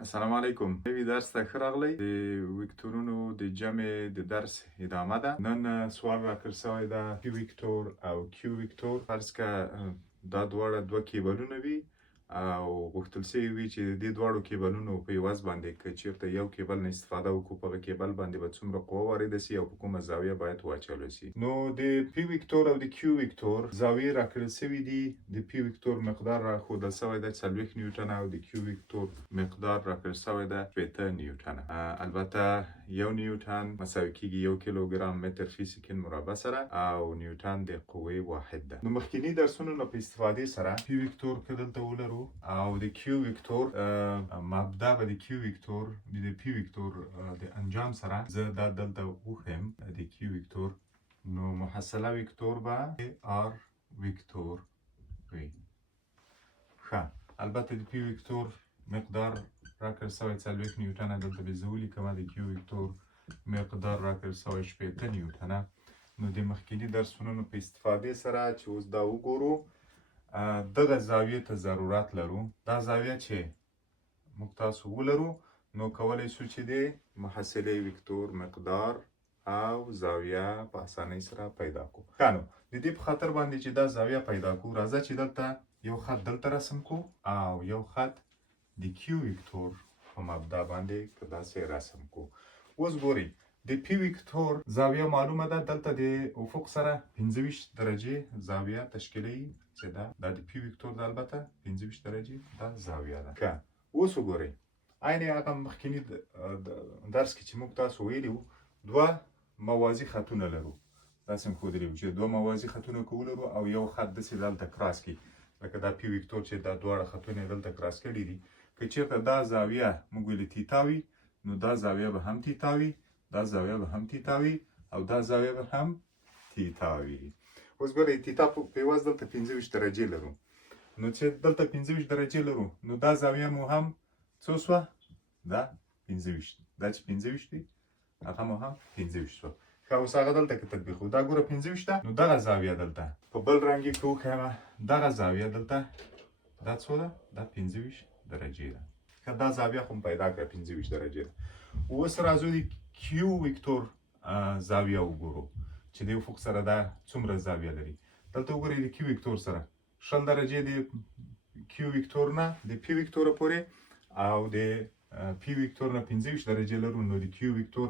السلام علیکم. نوی درس ته ښه راغلی. د وکتورونو د جمع د درس ادامه ده. نن سوال راکړل شوی ده پی وکتور او کیو وکتور. فرض که دا دواړه دوه کیبلونه وي او غوښتل شوي وي چې د دې دواړو کیبلونو په عوض باندې که چیرته یو کیبل نه استفاده وکړو په هغه کیبل باندې به څومره قوه وارده شي او په کومه زاویه باید واچولی شي. نو د پی وکتور او د کیو وکتور زاویې راکړل شوي دي. د پی وکتور مقدار راښودل شوی ده 40 نیوټنه او د کیو وکتور مقدار راکړل شوی ده 80 نیوټنه. البته یو نیوټن مساوي کیږي 1 کیلوګرام متر فی سکند مربع سره او نیوټن د قوې واحد ده. نو مخکینی درسونو نه په استفادې سره پی وکتور که دلته ولرو او د کیو وکتور مبدا به د کیو وکتور د پی وکتور د انجام سره زه دا دلته وښیم د کیو وکتور. نو محصله وکتور به آر وکتور وي. ښه، البته د پی وکتور مقدار راکړل شوی 40 نیوټنه. دلته به زه ولیکم د کیو وکتور مقدار راکړل شوی 80 نیوټنه. نو د مخکینی درسونو په استفادې سره چې اوس دا وګورو دغه زاویې ته ضرورت لرو. دا زاویه چې موږ تاسو ولرو نو کولی شو چې د محصلې وکتور مقدار او زاویه په اسانۍ سره پیدا کړو. ښه، نو د دې په خاطر باندې چې دا زاویه پیدا کړو راځه چې دلته یو خط دلته رسم کړو او یو خط د کیو وکتور په مبدا باندې که داسې رسم کړو. اوس ګورئ د پی وکتور زاویه معلومه ده. دلته د افق سره 25 درجې زاویه تشکیلوي چې دا د پی وکتور ده. البته 25 درجې دا زاویه ده. ښه، اوس وګورئ عین هغه مخکینی درس کې چې موږ تاسو ویلي وو دوه موازي خطونه لرو. داسې مو ښودلي وو چې دوه موازي خطونه که ولرو او یو خط داسې دلته کراس کړي لکه دا پی وکتور چې دا دواړه خطونه یې دلته کراس کړي دي. که چېرته دا زاویه موږ ویلې تیتا وي نو دا زاویه به هم تیتا وي، دا زاویه به هم تیتا وي او دا زاویه به هم تیتا وي. اوس ګورئ تیتا په عوض دلته 25 درجې لرو. نو چې دلته 25 درجې لرو نو دا زاویه مو هم څو شوه؟ دا 25. دا چې 25 دی هغه مو هم 25 شوه. ښه، اوس هغه دلته که تطبیق وو دا ګوره 25 ده. نو دغه زاویه دلته په بل رنګ یې که وښیمه دغه زاویه دلته دا څو ده؟ دا 25 درجې ده. ښه، دا زاویه خو م پیدا کړه 25 درجې ده. اوس راځو د کیو وکتور زاویه وګورو چې د افق سره دا څومره زاویه لري. دلته وګورئ د کیو وکتور سره 20 درجې د کیو وکتور نه د پی وکتور پورې او د پی وکتور نه 25 درجې لرو. نو د کیو وکتور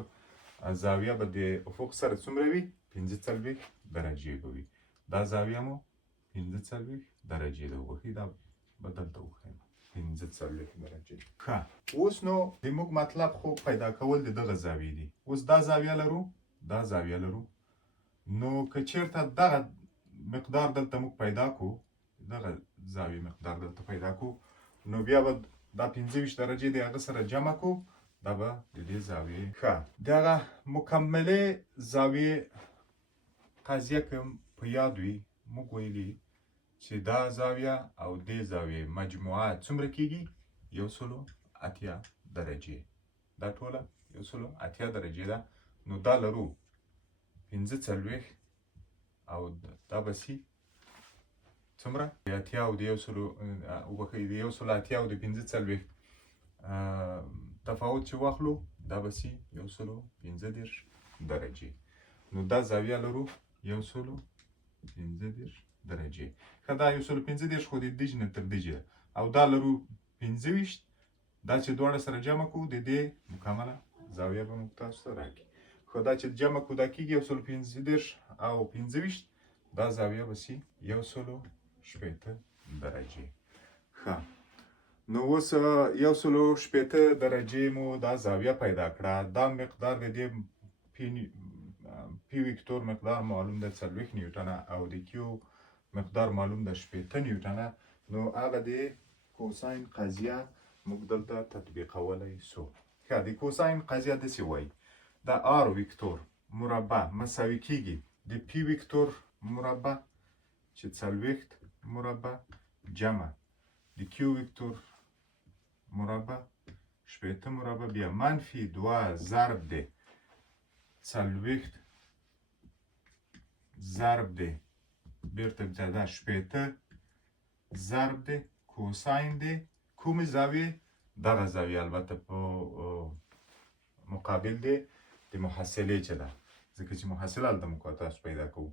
زاویه به د افق سره څومره وي؟ 45 درجې به وي. دا زاویه مو 45 درجې ده. وګورئ دا به دلته وښیم 45 درجې. ښه، اوس نو د موږ مطلب خو پیدا کول د دغه زاویې دي. اوس دا زاویه لرو، دا زاویه لرو. نو که چېرته دغه مقدار دلته موږ پیدا کړو، دغه زاویې مقدار دلته پیدا کړو نو بیا به دا 25 درجې د هغه سره جمع کړو دا به د دې زاویې. ښه، دغه مکملې زاویې قضیه که په یاد وي موږ ویلي چې دا زاویه او دې زاویې مجموعه څومره کیږي؟ 180 درجې. دا ټوله 180 درجې ده. نو دا لرو 45 او دا به سي څومره؟ 80 او د 180 او د 45 تفاوت چې واخلو دا به سي 115 درجې. نو دا زاویه لرو 115 درجې. ښه، دا 115 خو د دجې نه تر دجې ده او دا لرو 25. دا چې دواړه سره جمع کړو د دې مکمله زاویه به موږ تاسو ته راکړي. خو دا چې جمع کړو دا کېږي 115 او 25. دا زاویه به سي 180 درجې. ښه، نو اوس 180 درجې مو دا زاویه پیدا کړه. دا مقدار د دې پی وکتور مقدار معلوم ده 40 نیوټنه او د کیو مقدار معلوم ده 80 نیوټنه. نو هغه د کوساین قضیه موږ دلته تطبیقولی سو. ښه، د کوساین قضیه داسې وایي د آر وکتور مربع مساوي کیږي د پی وکتور مربع چې 40 مربع جمع د کیو وکتور مربع 80 مربع بیا منفي 2 ضرب د 40 ضرب د بیرته دا 80 ضرب د کوساین د کومې زاویې؟ دغه زاویه البته په مقابل دی د محصلې چې ده، ځکه چې محصله هلته موږ تاسو پیدا کوو.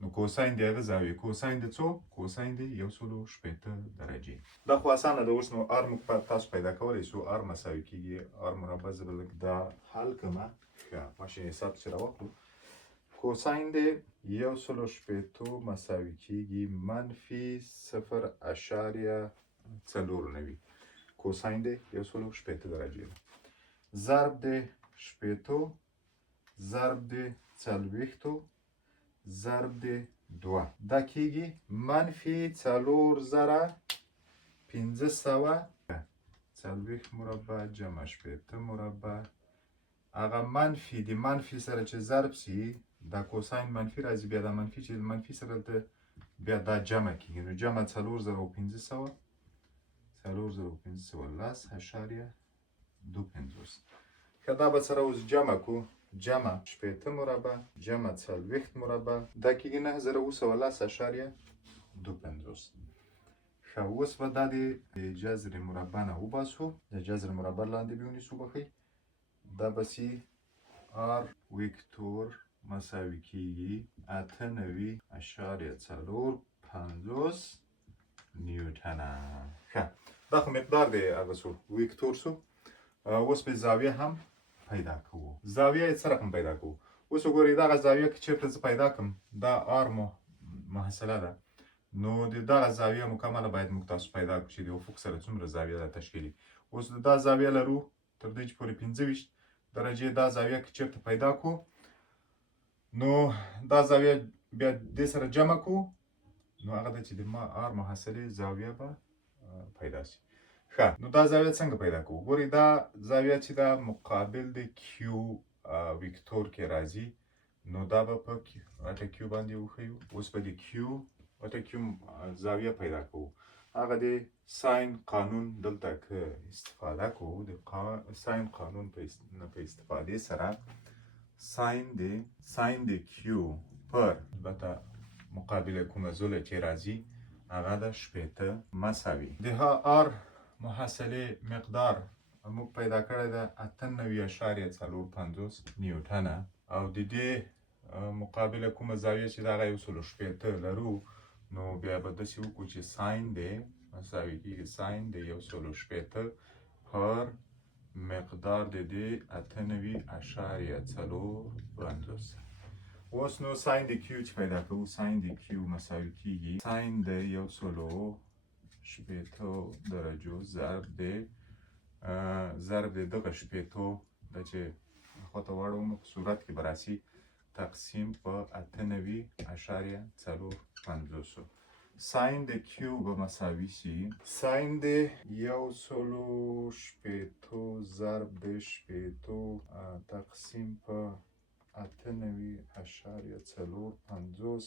نو کوساین د هغه زاویې کوساین د څو؟ کوساین د 180 درجې. دا خو اسانه ده. اوس نو ار موږ تاسو پیدا کولی شو. ار مساوي کېږي ار مربع. زه به لږ دا حل کړمه. ښه ماشین حساب چې راوکړو. کوساین د 180 مساوي کېږي منفي 0.490. کوساین د 180 درجې ده. ضرب د 80 ضرب د 40 ضرب د 2 دا کېږي منفي 4500 40 مربع جمع 80 مربع. هغه منفي د منفي سره چې ضرب سي دا کوساین منفي راځي، بیا دا منفي چې منفي سره دلته بیا دا جمع کېږي. نو جمع 4500 10.250. که دا به سره اوس جمع کو، جمع 80 مربع جمع 40 مربع دا کېږي 9010.250. ښه اوس به دا د جذر مربع نه وباسو. د جذر مربع لاندې به ونیسو. بخۍ دا به سي ار ویکتور مساوي کېږي 98.450 نیوټنه. ښه دا خو مقدار دی هغه سو ویکتور سو. اوس به زاویه هم پیدا کوو. زاویه یې څه رقم پیدا کوو؟ اوس وګورئ دغه زاویه که چېرته زه پیدا کړم، دا ار محصله ده، نو د دغه زاویه مکمله باید موږ تاسو پیدا کړو چې د افق سره څومره زاویه ده تشکیلي. اوس دا زاویه لرو تر دې چې پورې 25 درجې. دا زاویه که چېرته پیدا کړو نو دا زاویه بیا دې سره جمع کړو، نو هغه ده چې د ار محصلې زاویه به پیدا شي. ښه نو دا زاویه څنګه پیدا کوو؟ ګورئ دا زاویه چې دا مقابل د کیو ویکتور کې راځي، نو دا به په اټه کیو باندې وښیو. اوس به د کیو اټه کیو زاویه پیدا کوو. هغه د ساین قانون دلته که استفاده کوو، د ساین قانون په استفادې سره ساین د کیو پر البته مقابل کومه زوله چې راځي هغه د 80 مساوي د ار محصلې مقدار موږ پیدا کړی ده 98.450 نیوټنه. او د دې مقابله کومه زاویه چې دغه 180 لرو، نو بیا به داسې وکړو چې ساین دی مساوي کېږي ساین د 180 پر مقدار د دې 98.450. اوس نو ساین د کیو چې پیدا کوو، ساین د کیو مساوي کېږي ساین د 180 درجو ضرب د دغه 80 دا چې خواته واړوم په صورت کې به راسي تقسیم په 98.450. ساین د کیو به مساوي سي ساین د 180 ضرب د 80 تقسیم په 98.450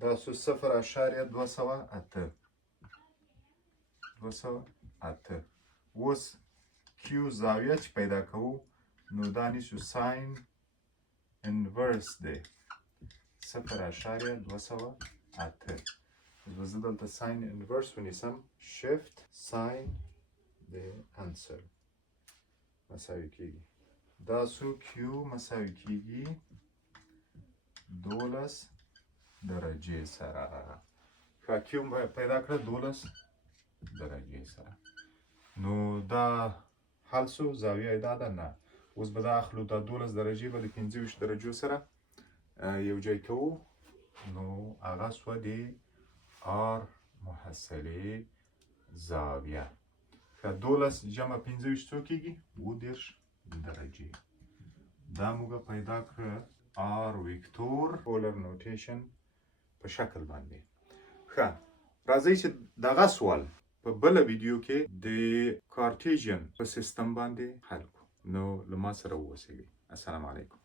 دا سو 0.208. اوس کیو زاویه چې پیدا کوو، نو دا نیسو ساین انورس دی 0.208. به زه دلته ساین انورس ونیسم، شفت ساین د انسر مساوي کېږي دا سو کیو مساوي کېږي 12 درجې سره. ښه کیو پیدا کړه 12 درجې سره. نو دا حل سو. زاویه یې دا ده نه. اوس به دا اخلو دا 12 درجې به د 25 درجو سره یو ځای کوو، نو هغه سوه د ار محصلې زاویه. ښه 12 جمع 25 څو کېږي؟ 20 درجې. دا موږ پیدا کړه ار ویکتور پولر نوټیشن په شکل باندې. ښه راځئ چې دغه سوال په بله ویډیو کې د کارتیژین په سیستم باندې حل کړو. نو له ما سره واوسئ. السلام علیکم.